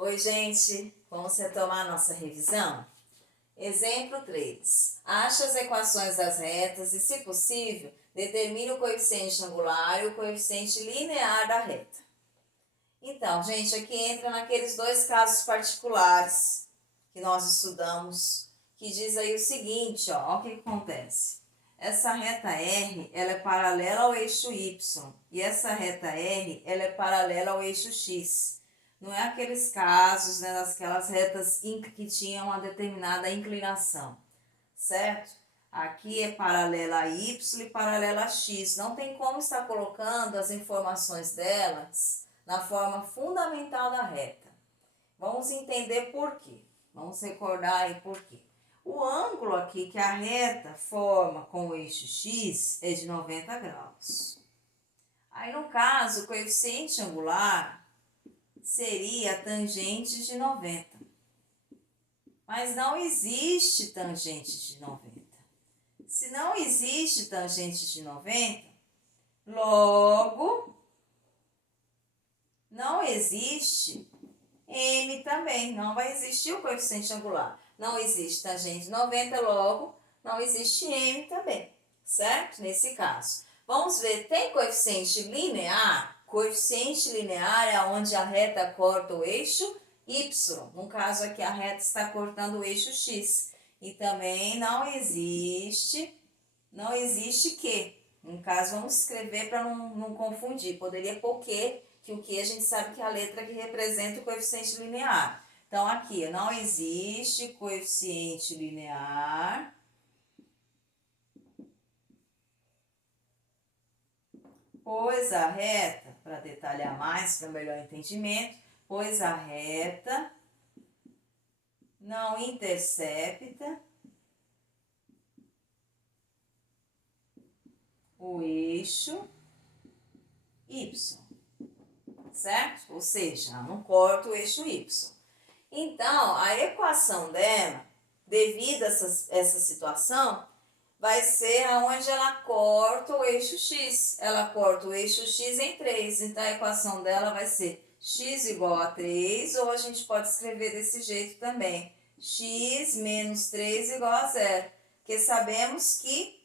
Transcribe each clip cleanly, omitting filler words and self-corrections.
Oi, gente! Vamos retomar a nossa revisão? Exemplo 3. Ache as equações das retas e, se possível, determine o coeficiente angular e o coeficiente linear da reta. Então, gente, aqui entra naqueles dois casos particulares que nós estudamos, que diz aí o seguinte, ó o que acontece. Essa reta R, ela é paralela ao eixo Y, e essa reta R, ela é paralela ao eixo X. Não é aqueles casos, né, daquelas retas que tinham uma determinada inclinação, certo? Aqui é paralela a Y e paralela a X. Não tem como estar colocando as informações delas na forma fundamental da reta. Vamos entender por quê. Vamos recordar aí por quê. O ângulo aqui que a reta forma com o eixo X é de 90 graus. Aí, no caso, o coeficiente angular seria a tangente de 90. Mas não existe tangente de 90. Se não existe tangente de 90, logo não existe M também. Não vai existir o coeficiente angular. Não existe tangente de 90, logo não existe M também, certo? Nesse caso. Vamos ver, tem coeficiente linear? Coeficiente linear é onde a reta corta o eixo Y. No caso aqui, a reta está cortando o eixo X. E também não existe Q. No caso, vamos escrever para não confundir. Poderia pôr Q, que o Q a gente sabe que é a letra que representa o coeficiente linear. Então, aqui, não existe coeficiente linear, pois a reta, para detalhar mais, para melhor entendimento, pois a reta não intercepta o eixo Y, certo? Ou seja, não corta o eixo Y. Então, a equação dela, devido a essa situação, vai ser aonde ela corta o eixo X. Ela corta o eixo X em 3. Então, a equação dela vai ser x igual a 3, ou a gente pode escrever desse jeito também. X menos 3 igual a 0. Porque sabemos que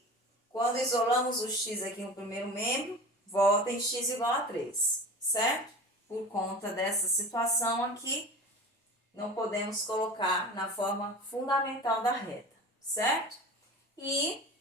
quando isolamos o x aqui no primeiro membro, volta em x igual a 3, certo? Por conta dessa situação aqui, não podemos colocar na forma fundamental da reta, certo? E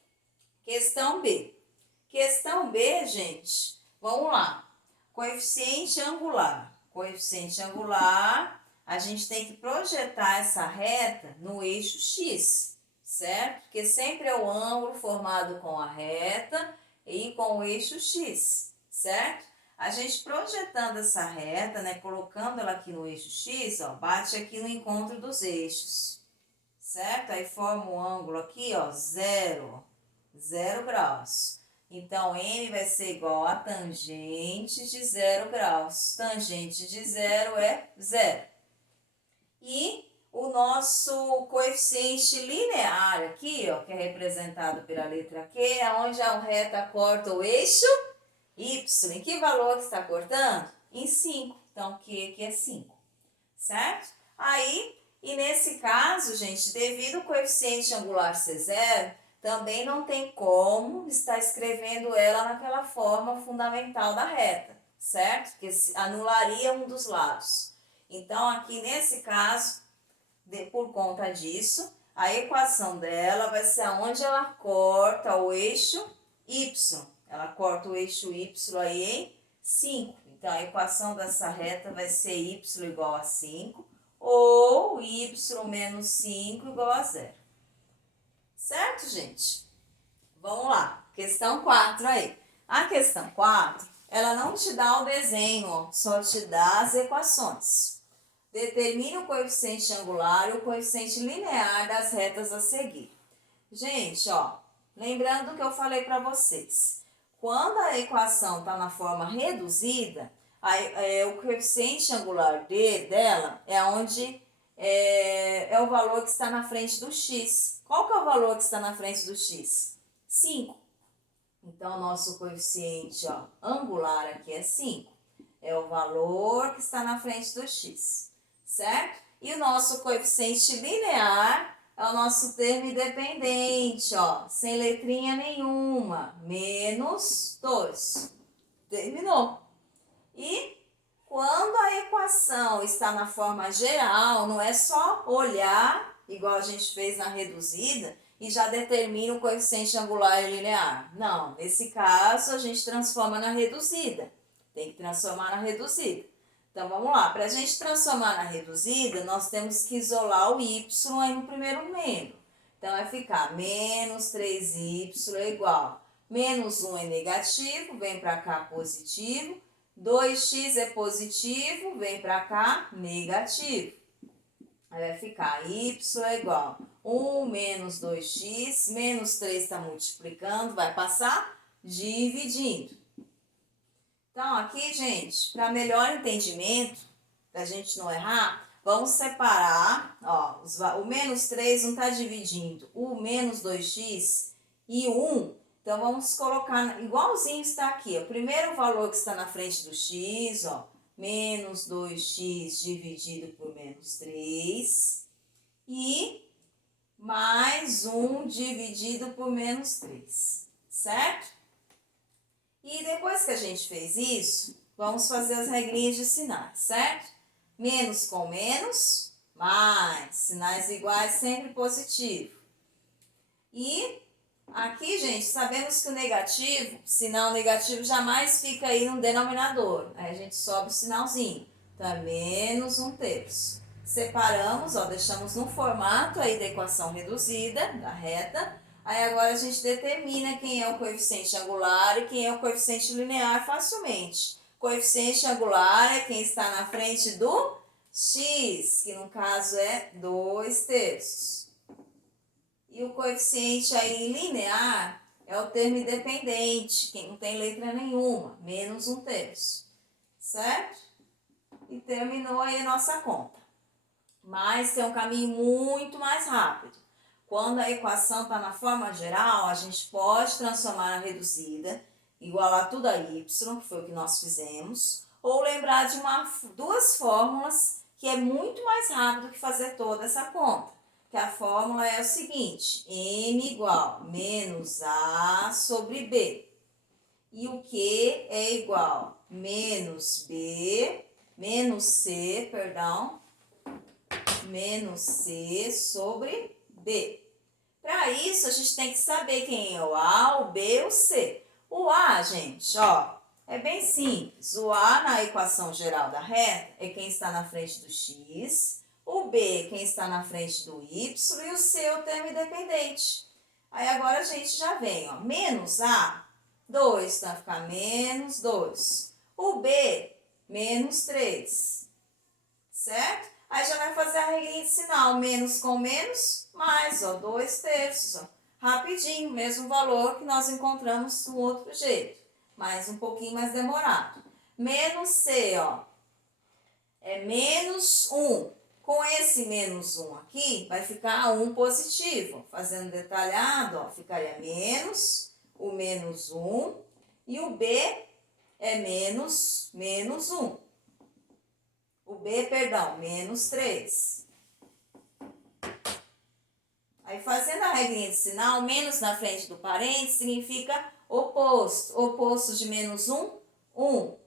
questão B. Questão B, gente, vamos lá. Coeficiente angular. Coeficiente angular, a gente tem que projetar essa reta no eixo X, certo? Porque sempre é o ângulo formado com a reta e com o eixo X, certo? A gente projetando essa reta, né, colocando ela aqui no eixo X, ó, bate aqui no encontro dos eixos, certo? Aí forma um ângulo aqui, ó, 0 graus. Então, M vai ser igual a tangente de 0 graus. Tangente de 0 é 0. E o nosso coeficiente linear aqui, ó, que é representado pela letra Q, é onde a reta corta o eixo Y. Em que valor que está cortando? Em 5. Então, Q aqui é 5. Certo? Aí, e nesse caso, gente, devido ao coeficiente angular ser 0, também não tem como estar escrevendo ela naquela forma fundamental da reta, certo? Porque anularia um dos lados. Então, aqui nesse caso, por conta disso, a equação dela vai ser onde ela corta o eixo Y. Ela corta o eixo Y aí em 5. Então, a equação dessa reta vai ser y igual a 5 ou y menos 5 igual a 0. Certo, gente? Vamos lá. Questão 4 aí. A questão 4, ela não te dá o desenho, ó, só te dá as equações. Determine o coeficiente angular e o coeficiente linear das retas a seguir. Gente, ó, lembrando do que eu falei para vocês. Quando a equação está na forma reduzida, o coeficiente angular dela é onde é o valor que está na frente do x. Qual que é o valor que está na frente do x? 5. Então, o nosso coeficiente, ó, angular aqui é 5. É o valor que está na frente do x. certo? E o nosso coeficiente linear é o nosso termo independente, ó, sem letrinha nenhuma, menos 2. Terminou. E quando a equação está na forma geral, não é só olhar, igual a gente fez na reduzida, e já determina o coeficiente angular e linear. Não, nesse caso a gente transforma na reduzida. Tem que transformar na reduzida. Então vamos lá, para a gente transformar na reduzida, nós temos que isolar o y aí no primeiro membro. Então vai ficar menos 3y é igual. Menos 1 é negativo, vem para cá positivo. 2x é positivo, vem para cá negativo. Aí vai ficar y é igual 1 menos 2x, menos 3 está multiplicando, vai passar dividindo. Então, aqui, gente, para melhor entendimento, para a gente não errar, vamos separar, ó, o menos 3 não está dividindo o menos 2x e o 1. Então, vamos colocar igualzinho está aqui. O primeiro valor que está na frente do x, ó, menos 2x dividido por menos 3 e mais 1 dividido por menos 3, certo? E depois que a gente fez isso, vamos fazer as regrinhas de sinais, certo? Menos com menos, mais. Sinais iguais sempre positivo. E aqui, gente, sabemos que o negativo, sinal negativo jamais fica aí no denominador. Aí a gente sobe o sinalzinho. Então, é menos 1/3. Separamos, ó, deixamos no formato aí da equação reduzida, da reta. Aí agora a gente determina quem é o coeficiente angular e quem é o coeficiente linear facilmente. Coeficiente angular é quem está na frente do x, que no caso é 2/3. E o coeficiente aí linear é o termo independente, que não tem letra nenhuma, menos 1/3. Certo? E terminou aí a nossa conta. Mas tem um caminho muito mais rápido. Quando a equação está na forma geral, a gente pode transformar na reduzida, igualar tudo a y, que foi o que nós fizemos, ou lembrar de duas fórmulas que é muito mais rápido que fazer toda essa conta. Que a fórmula é o seguinte, m igual menos a sobre b. E o Q é igual menos c sobre b. Para isso, a gente tem que saber quem é o A, o B e o C. O A, gente, ó, é bem simples. O A na equação geral da reta é quem está na frente do x, o B quem está na frente do y e o C é o termo independente. Aí agora a gente já vem, ó, menos A, 2, então vai ficar menos 2. O B, menos 3, certo? Aí já vai fazer a regrinha de sinal, menos com menos, mais, ó, 2/3, ó. Rapidinho, mesmo valor que nós encontramos do outro jeito, mas um pouquinho mais demorado. Menos C, ó, é menos 1. Com esse menos 1 aqui, vai ficar 1 positivo. Fazendo detalhado, ó, ficaria menos, o menos 1, e o B é menos 1. O B, perdão, menos 3. Aí, fazendo a regrinha de sinal, menos na frente do parênteses significa oposto. Oposto de menos 1, 1.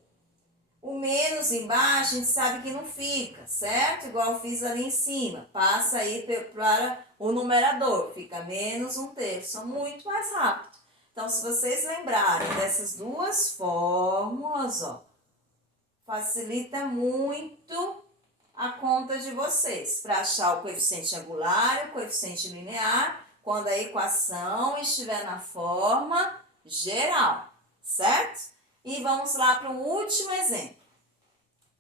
O menos embaixo, a gente sabe que não fica, certo? Igual eu fiz ali em cima. Passa aí para o numerador. Fica menos 1/3. Muito mais rápido. Então, se vocês lembrarem dessas duas fórmulas, ó, facilita muito a conta de vocês para achar o coeficiente angular e o coeficiente linear quando a equação estiver na forma geral, certo? E vamos lá para o último exemplo.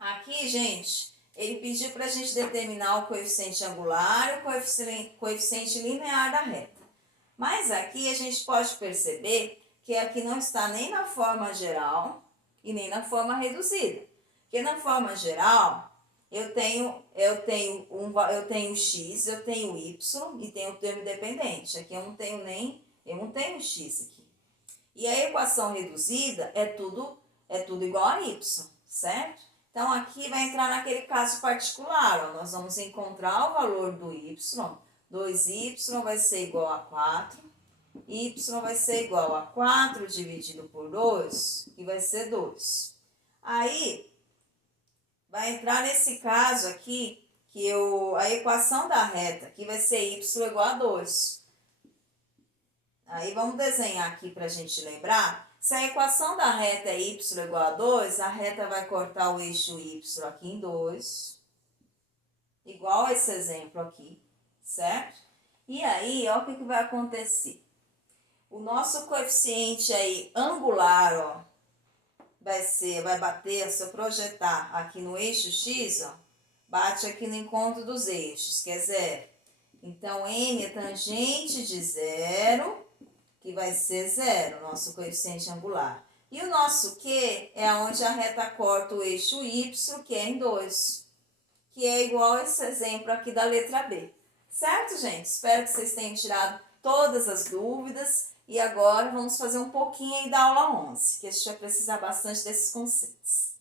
Aqui, gente, ele pediu para a gente determinar o coeficiente angular e o coeficiente linear da reta. Mas aqui a gente pode perceber que aqui não está nem na forma geral e nem na forma reduzida. Porque na forma geral, eu tenho x, eu tenho y e tenho o termo independente. Aqui eu não tenho x aqui. E a equação reduzida é tudo igual a y, certo? Então, aqui vai entrar naquele caso particular, ó, nós vamos encontrar o valor do y, 2y vai ser igual a 4, y vai ser igual a 4 dividido por 2, que vai ser 2. Aí, vai entrar nesse caso aqui, que a equação da reta aqui vai ser y igual a 2. Aí, vamos desenhar aqui para a gente lembrar. Se a equação da reta é y igual a 2, a reta vai cortar o eixo y aqui em 2, igual esse exemplo aqui, certo? E aí, olha o que vai acontecer. O nosso coeficiente aí angular, ó, vai bater, se eu projetar aqui no eixo x, ó, bate aqui no encontro dos eixos, que é 0. Então, n é tangente de 0, que vai ser 0, nosso coeficiente angular. E o nosso Q é onde a reta corta o eixo y, que é em 2, que é igual a esse exemplo aqui da letra B. Certo, gente? Espero que vocês tenham tirado todas as dúvidas. E agora vamos fazer um pouquinho aí da aula 11, que a gente vai precisar bastante desses conceitos.